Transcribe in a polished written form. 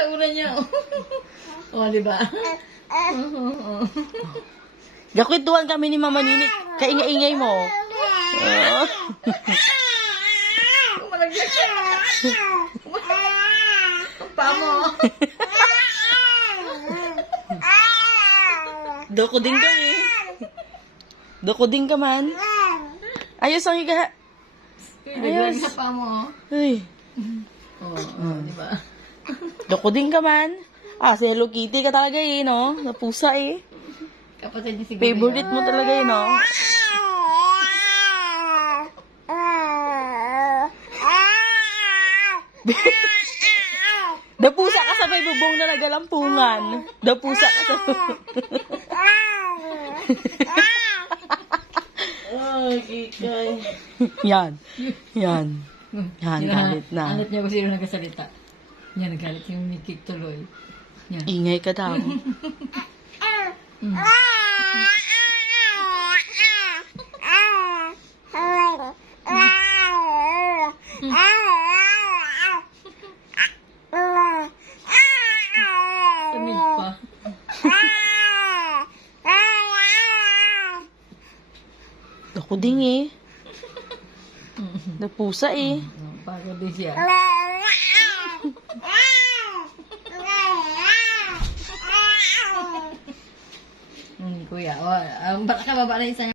sa una niya. Oh, di ba? Gakwentuhan kami ni Mama Nini. Kaingay-ingay mo. Oh. Malagyan siya. Ang paa mo. Doko din ka eh. Doko din ka man. Ayos ang higa. Ayos. Sa paa mo. Ay. Oh, di ba? Doko din ka man. Ah, si Hello Kitty ka talaga eh, no? Napusa eh. Kapatid niya siguro. Favorite mo talaga eh, no? Dapusa ka sa may bubong na nagalampungan. Dapusa ka sa... Oh, kikay. Yan. Yan. Yan, galit na. Galit niya kung sino nagkasalita. Yan, nagalit yung Mikik tuloy. Yan. Ingay ka daw. Tamig pa. Ako din eh. Dapusa eh. Pagod din siya. Kuya, baka baba na isa